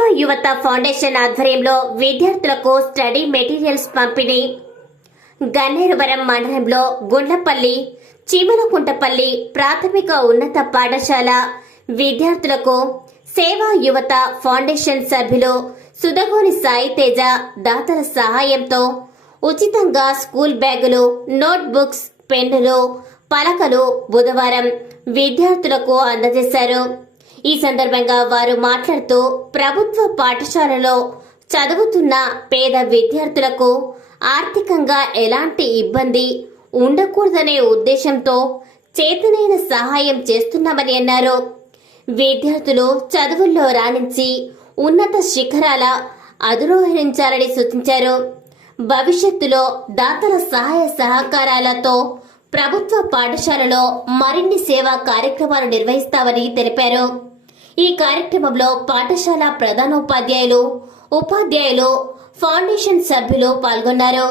సేవా యువత ఫౌండేషన్ ఆధ్వర్యంలో విద్యార్థులకు స్టడీ మెటీరియల్స్ పంపిణీ. గన్నేరువరం మండలంలో గుండ్లపల్లి చీమలకుంటపల్లి ప్రాథమిక ఉన్నత పాఠశాల విద్యార్థులకు సేవా యువత ఫౌండేషన్ సభ్యులు సుధగోని సాయి తేజ దాతల సహాయంతో ఉచితంగా స్కూల్ బ్యాగులు నోట్బుక్స్ పెన్నులు పలకలు బుధవారం విద్యార్థులకు అందజేశారు. ఈ సందర్భంగా వారు మాట్లాడుతూ ప్రభుత్వ పాఠశాలలో చదువుతున్న పేద విద్యార్థులకు ఆర్థికంగా ఎలాంటి ఇబ్బంది ఉండకూడదనే ఉద్దేశంతో చేతనైన సహాయం చేస్తున్నామని అన్నారు. విద్యార్థులు చదువుల్లో రాణించి ఉన్నత శిఖరాల అధిరోహించాలని సూచించారు. భవిష్యత్తులో దాతల సహాయ సహకారాలతో ప్రభుత్వ పాఠశాలలో మరిన్ని సేవా కార్యక్రమాలు నిర్వహిస్తామని తెలిపారు. ఈ కార్యక్రమంలో పాఠశాల ప్రధానోపాధ్యాయులు ఉపాధ్యాయులు ఫౌండేషన్ సభ్యులు పాల్గొన్నారు.